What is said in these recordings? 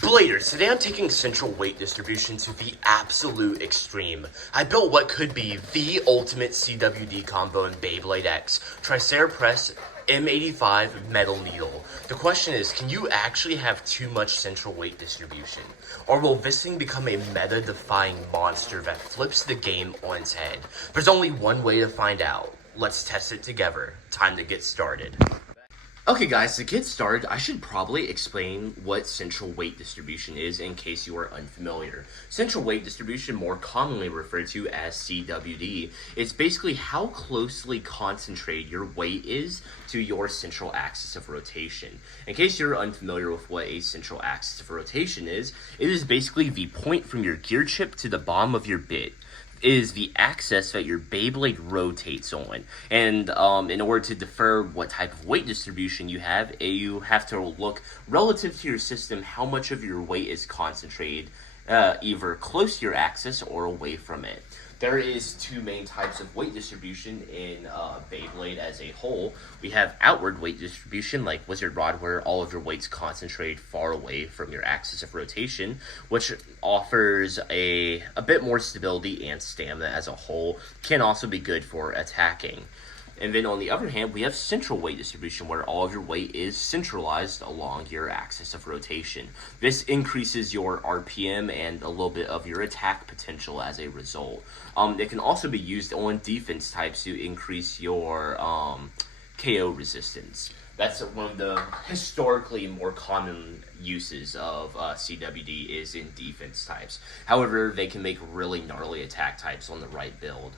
Bladers, today I'm taking central weight distribution to the absolute extreme. I built what could be the ultimate CWD combo in Beyblade X, Tricera Press M85 Metal Needle. The question is, can you actually have too much central weight distribution? Or will this thing become a meta-defying monster that flips the game on its head? There's only one way to find out. Let's test it together. Time to get started. Okay guys, to get started, I should probably explain what central weight distribution is in case you are unfamiliar. Central weight distribution, more commonly referred to as CWD, is basically how closely concentrated your weight is to your central axis of rotation. In case you're unfamiliar with what a central axis of rotation is, it is basically the point from your gear chip to the bottom of your bit. Is the axis that your Beyblade rotates on. And in order to defer what type of weight distribution you have to look relative to your system how much of your weight is concentrated either close to your axis or away from it. There is two main types of weight distribution in Beyblade as a whole. We have outward weight distribution, like Wizard Rod, where all of your weight's concentrated far away from your axis of rotation, which offers a bit more stability and stamina as a whole. Can also be good for attacking. And then on the other hand, we have central weight distribution, where all of your weight is centralized along your axis of rotation. This increases your RPM and a little bit of your attack potential as a result. It can also be used on defense types to increase your KO resistance. That's one of the historically more common uses of CWD is in defense types. However, they can make really gnarly attack types on the right build.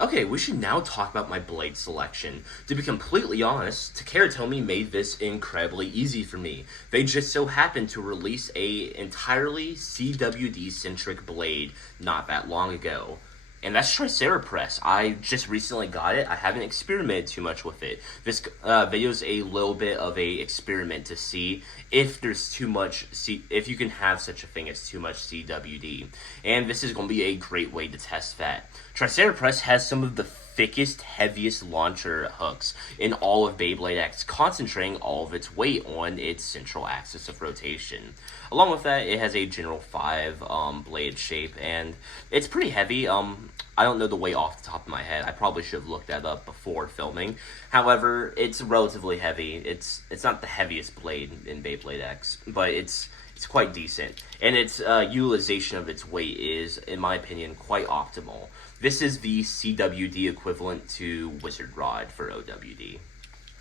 Okay, we should now talk about my blade selection. To be completely honest, Tricera made this incredibly easy for me. They just so happened to release a entirely CWD-centric blade not that long ago. And that's Tricera Press. I just recently got it. I haven't experimented too much with it. This video is a little bit of a experiment to see if there's too much, if you can have such a thing as too much CWD. And this is going to be a great way to test that. Tricera Press has some of the thickest, heaviest launcher hooks in all of Beyblade X, concentrating all of its weight on its central axis of rotation. Along with that, it has a general 5 blade shape, and it's pretty heavy. I don't know the weight off the top of my head. I probably should have looked that up before filming. However, it's relatively heavy. It's not the heaviest blade in Beyblade X, but it's quite decent. And its utilization of its weight is, in my opinion, quite optimal. This is the CWD equivalent to Wizard Rod for OWD.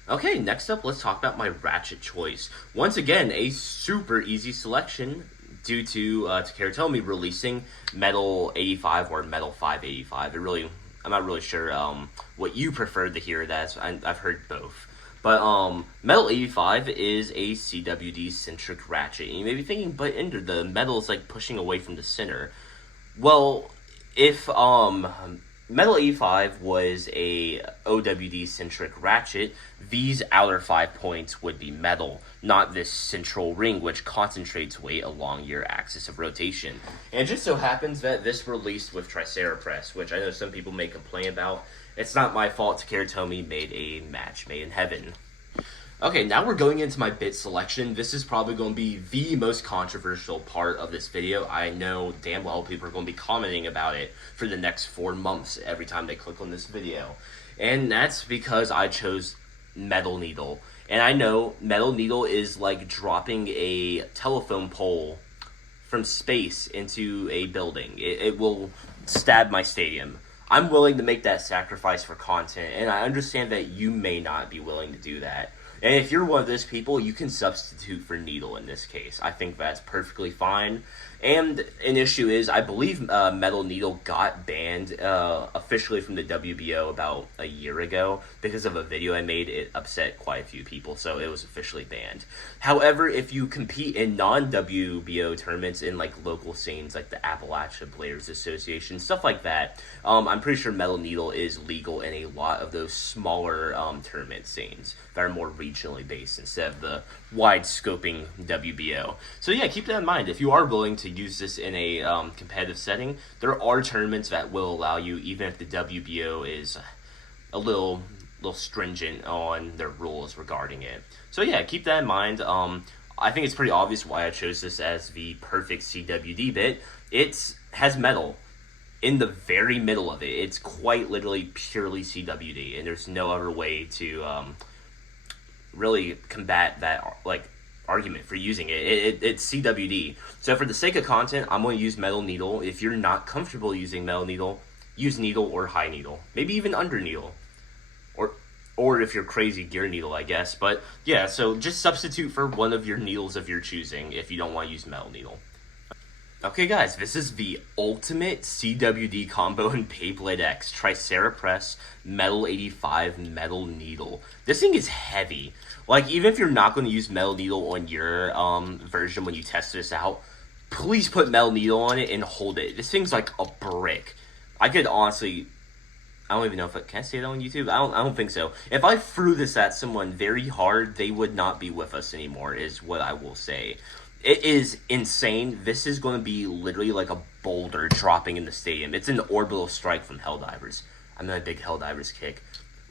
Okay, next up, let's talk about my Ratchet choice. Once again, a super easy selection due to Tricera releasing Metal 85 or Metal 585. I'm not really sure what you prefer to hear. I've heard both. But Metal 85 is a CWD-centric Ratchet. And you may be thinking, but Ender, the metal is like pushing away from the center. Well, if Metal 85 was a OWD-centric Ratchet, these outer 5 points would be metal, not this central ring which concentrates weight along your axis of rotation. And it just so happens that this released with Tricera Press, which I know some people may complain about. It's not my fault. Tricera made a match made in heaven. Okay, now we're going into my bit selection. This is probably going to be the most controversial part of this video. I know damn well people are going to be commenting about it for the next 4 months every time they click on this video. And that's because I chose Metal Needle. And I know Metal Needle is like dropping a telephone pole from space into a building. It will stab my stadium. I'm willing to make that sacrifice for content, and I understand that you may not be willing to do that. And if you're one of those people, you can substitute for Needle in this case. I think that's perfectly fine. And an issue is, I believe Metal Needle got banned officially from the WBO about a year ago because of a video I made. It upset quite a few people, so it was officially banned. However, if you compete in non-WBO tournaments in like local scenes like the Appalachia Players Association, stuff like that, I'm pretty sure Metal Needle is legal in a lot of those smaller tournament scenes that are more regionally based instead of the wide-scoping WBO. So yeah, keep that in mind. If you are willing to use this in a competitive setting, there are tournaments that will allow you, even if the WBO is a little stringent on their rules regarding it. So yeah, keep that in mind. I think it's pretty obvious why I chose this as the perfect CWD bit. It has metal in the very middle of it. It's quite literally purely CWD, and there's no other way to really combat that argument for using it. It's CWD. So for the sake of content, I'm going to use metal needle. If you're not comfortable using metal needle, use needle or high needle, maybe even under needle, or if you're crazy, gear needle, I guess. But yeah, so just substitute for one of your needles of your choosing if you don't want to use metal needle. Okay guys, this is the ultimate CWD combo in Beyblade X. Tricera press, metal 85, metal needle. This thing is heavy. Like, even if you're not going to use metal needle on your version when you test this out, please put metal needle on it and hold it. This thing's like a brick. I could honestly... I don't even know if can I say that on YouTube? I don't think so. If I threw this at someone very hard, they would not be with us anymore, is what I will say. It is insane. This is going to be literally like a boulder dropping in the stadium. It's an orbital strike from Helldivers. I'm not a big Helldivers kick.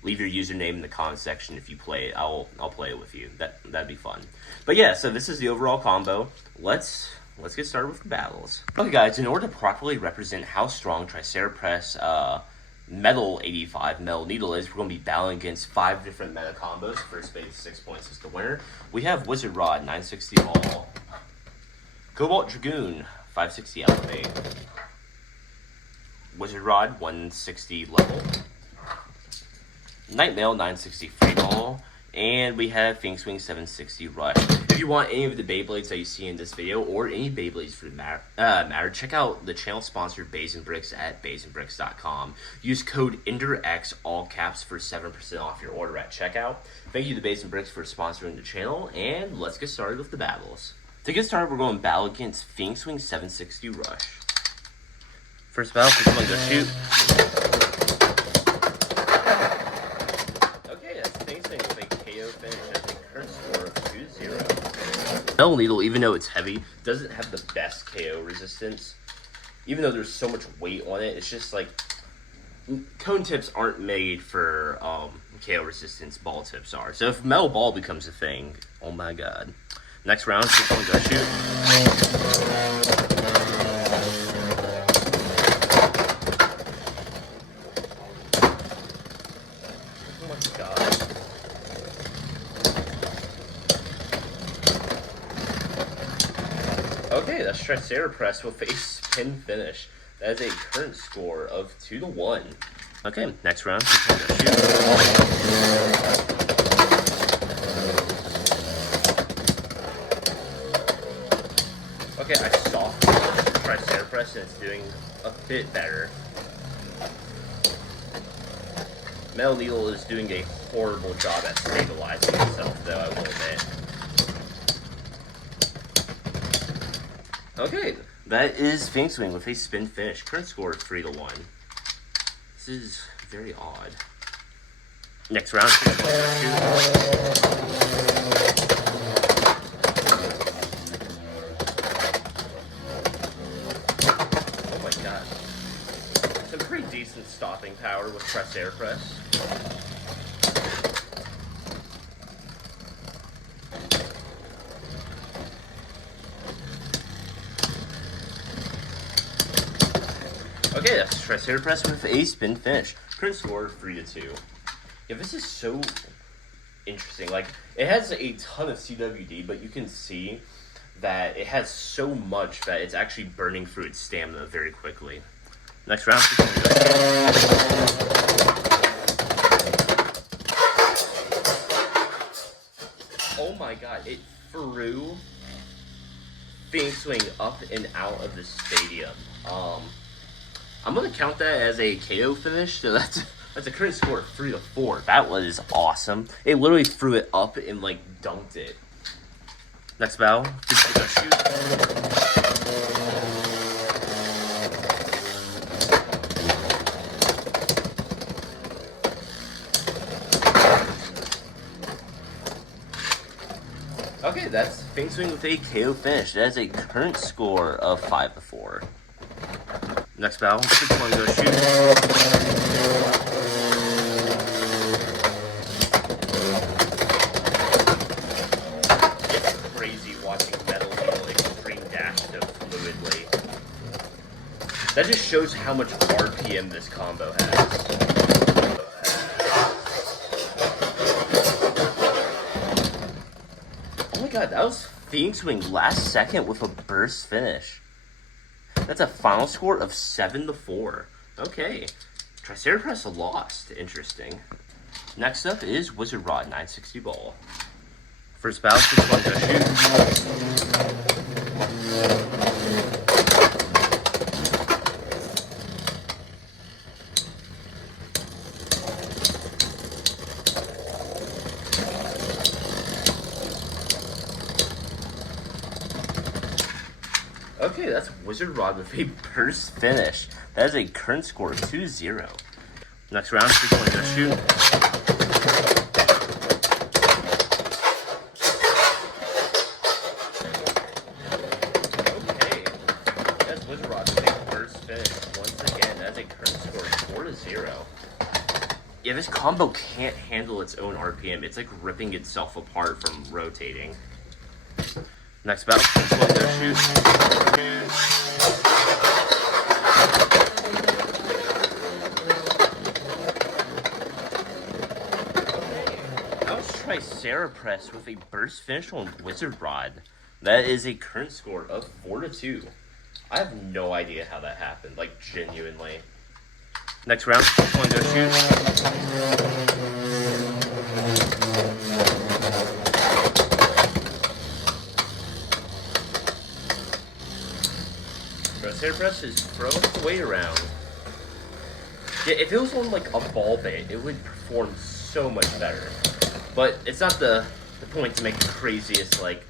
Leave your username in the comment section if you play it. I'll play it with you. That'd be fun. But yeah, so this is the overall combo. Let's get started with the battles. Okay guys, in order to properly represent how strong Tricera press metal 85 metal needle is, we're going to be battling against 5 different meta combos. First base 6 points is the winner. We have Wizard Rod 960 ball, Cobalt Dragoon 560 elevate, Wizard Rod 160 level, Nightmail 960 free ball, and we have Fenixwing 760 rush. If you want any of the Beyblades that you see in this video, or any Beyblades for the matter, check out the channel sponsor Bays & Bricks at baysandbricks.com. Use code EnderX, all caps, for 7% off your order at checkout. Thank you to Bays & Bricks for sponsoring the channel, and let's get started with the battles. To get started, we're going to battle against Fenixwing 760 rush. First battle, first one, go shoot. Metal needle, even though it's heavy, doesn't have the best KO resistance. Even though there's so much weight on it, it's just like cone tips aren't made for KO resistance. Ball tips are. So if metal ball becomes a thing, oh my god. Next round, just one go shoot. Oh my god. Okay, that's Tricera press with a spin finish. That is a current score of 2-1. Okay, next round. Okay, I saw Tricera press and it's doing a bit better. Metal Needle is doing a horrible job at stabilizing itself, though, I will admit. Okay, that is Fenixwing with a spin finish. Current score is 3-1. This is very odd. Next round, oh my god. Some pretty decent stopping power with Tricera press. Okay, that's Tricera press with a spin finish. Current score 3-2. Yeah, this is so interesting. Like, it has a ton of CWD, but you can see that it has so much that it's actually burning through its stamina very quickly. Next round. Oh my god, it threw Fenixwing up and out of the stadium. I'm gonna count that as a KO finish, so that's a current score of 3-4. That was awesome. It literally threw it up and like dunked it. Next battle. Shoot. Okay, that's Fenixwing with a KO finish. That is a current score of 5-4. Next battle, 6-1, go shoot. It's crazy That just shows how much RPM this combo has. Oh my god, that was Fenixwing last second with a burst finish. That's a final score of 7-4. Okay. Tricera Press lost. Interesting. Next up is Wizard Rod 960 ball. First battle, 6-1, go shoot. Okay, that's Wizard Rod with a burst finish. That is a current score of 2-0. Next round, 6-1, go shoot. Okay, that's Wizard Rod with a burst finish. Once again, that's a current score of 4-0. Yeah, this combo can't handle its own RPM. It's like ripping itself apart from rotating. Next battle, 6-1, go shoot. Tricera Press with a burst finish on Wizard Rod. That is a current score of 4-2. I have no idea how that happened, like genuinely. Next round, 6-1, go shoot. Tricera Press is throwing its weight around. Yeah, if it was on like a ball bait, it would perform so much better. But it's not the point to make the craziest like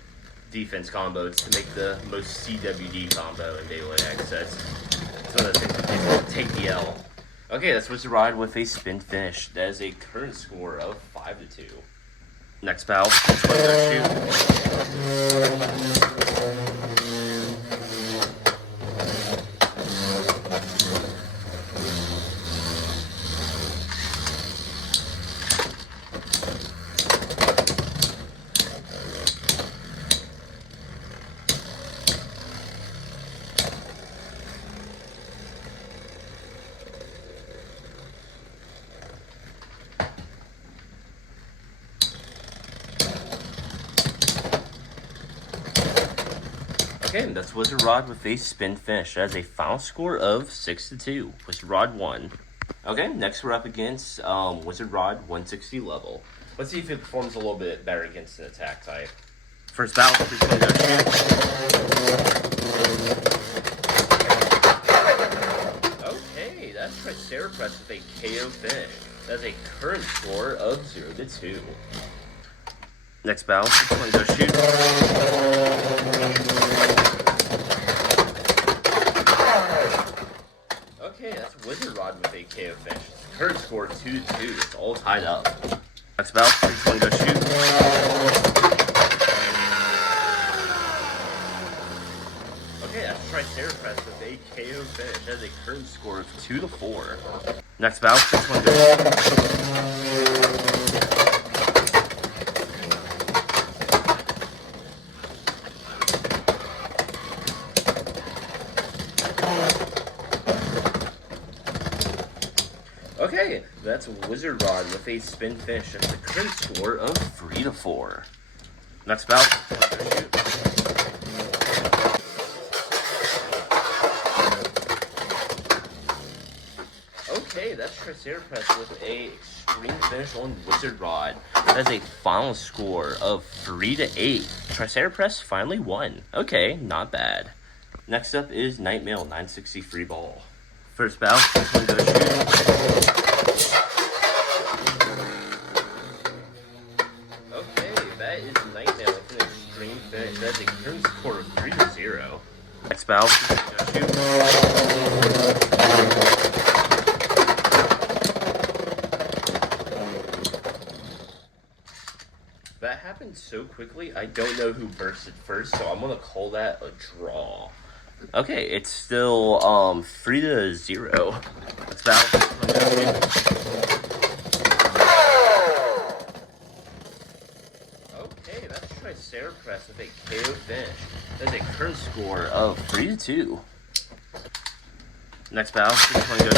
defense combo. It's to make the most CWD combo in Beyblade X. That's one of the things that people take the L. Okay, that's Wizard Rod with a spin finish. That is a current score of 5-2. Next battle, shoot. Okay, that's Wizard Rod with a spin finish. That is a final score of 6-2. Wizard Rod won. Okay, next we're up against Wizard Rod 160 level. Let's see if it performs a little bit better against an attack type. First battle, 3-1, go shoot. Okay, that's Tricera Press with a KO finish. That's a current score of 0-2. Next battle, 6-1, go shoot. Okay, that's Wizard Rod with a KO finish. Current score 2-2. It's all tied up. Next battle, 3-1, go shoot. Okay, that's Tricera Press with a KO finish. That is a current score of 2-4. Next battle, 6-1, go shoot. Okay, that's Wizard Rod with a spin finish. That's a current score of 3-4. Next battle, shoot. Okay, that's Tricera Press with a extreme finish on Wizard Rod. That is a final score of 3-8. Tricera Press finally won. Okay, not bad. Next up is Nightmail 960 free ball. First battle, 6-1, go shoot. Okay, that is Nightmail with an extreme finish. That's a current score of 3-0. Next battle, 6-1, go shoot. That happened so quickly, I don't know who bursted first, so I'm gonna call that a draw. Okay, it's still 3-0. Let's battle. Okay, that's Tricera Press with a KO finish. That's a current score of 3-2. Next battle, 620 go shoot.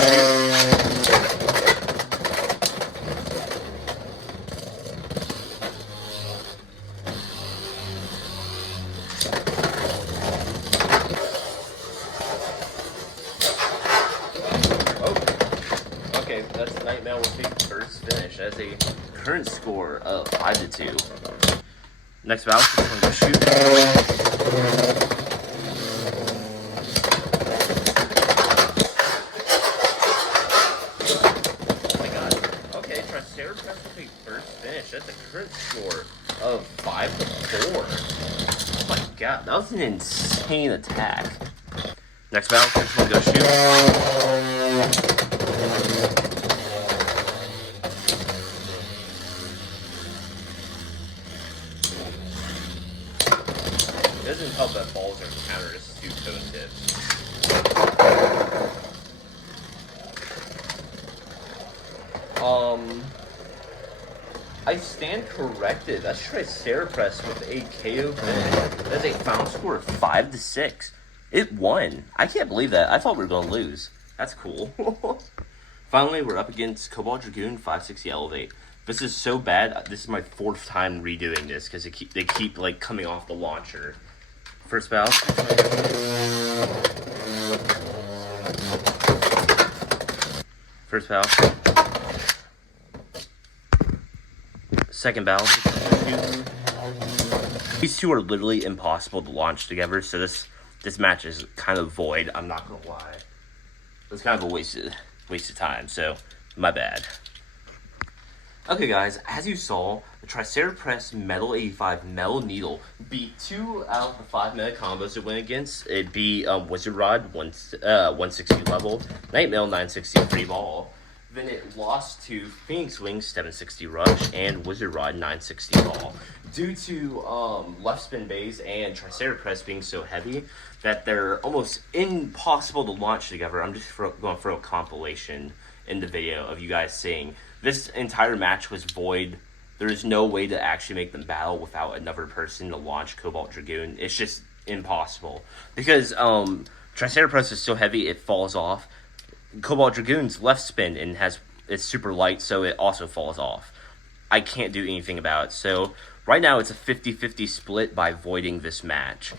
Oh, okay, that's Nightmail with the first finish. That's a current score of 5-2. Next battle, 620 go shoot. Tricera press with a first finish. That's a current score of 5-4. Oh my god, that was an insane attack. Next battle, first one go shoot. It doesn't help that balls are countered as 2 cone tips. I stand corrected. That's Tricera press with a KO finish. That's a final score of 5-6. It won. I can't believe that. I thought we were going to lose. That's cool. Finally, we're up against Cobalt Dragoon 560 Elevate. This is so bad. This is my 4th time redoing this because they keep like coming off the launcher. First battle. First battle. Second battle. These two are literally impossible to launch together, so this match is kind of void. I'm not gonna lie. It's kind of a waste of time, so my bad. Okay guys, as you saw, the Tricera Press Metal 85 Metal Needle beat 2 out of the 5 meta combos it went against. It beat Wizard Rod 160 level, Nightmail 960 free ball. Then it lost to Fenixwing 760 rush and Wizard Rod 960 ball. Due to left spin bays and Tricera press being so heavy that they're almost impossible to launch together, I'm just going to throw a compilation in the video of you guys seeing this entire match was void. There is no way to actually make them battle without another person to launch Cobalt Dragoon. It's just impossible because Tricera press is so heavy it falls off. Cobalt Dragoon's left spin and it's super light, so it also falls off. I can't do anything about it. So right now it's a 50-50 split by voiding this match.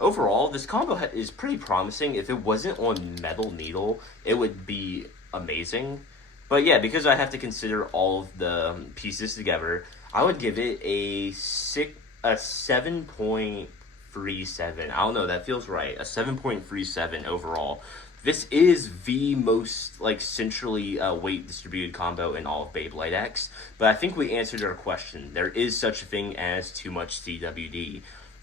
Overall, this combo is pretty promising. If it wasn't on Metal Needle, it would be amazing. But yeah, because I have to consider all of the pieces together, I would give it a 7.37. I don't know, that feels right. A 7.37 overall. This is the most centrally weight distributed combo in all of Beyblade X, but I think we answered our question. There is such a thing as too much CWD.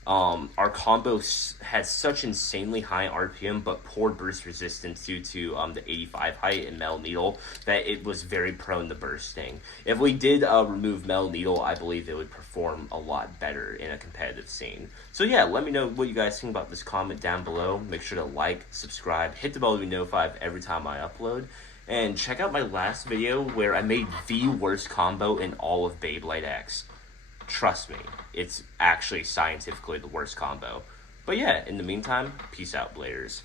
Our combo has such insanely high RPM but poor burst resistance due to the 85 height and Metal Needle that it was very prone to bursting. If we did remove Metal Needle, I believe it would perform a lot better in a competitive scene. So yeah, let me know what you guys think about this comment down below. Make sure to like, subscribe, hit the bell to be notified every time I upload. And check out my last video where I made the worst combo in all of Beyblade X. Trust me, it's actually scientifically the worst combo. But yeah, in the meantime, peace out, Bladers.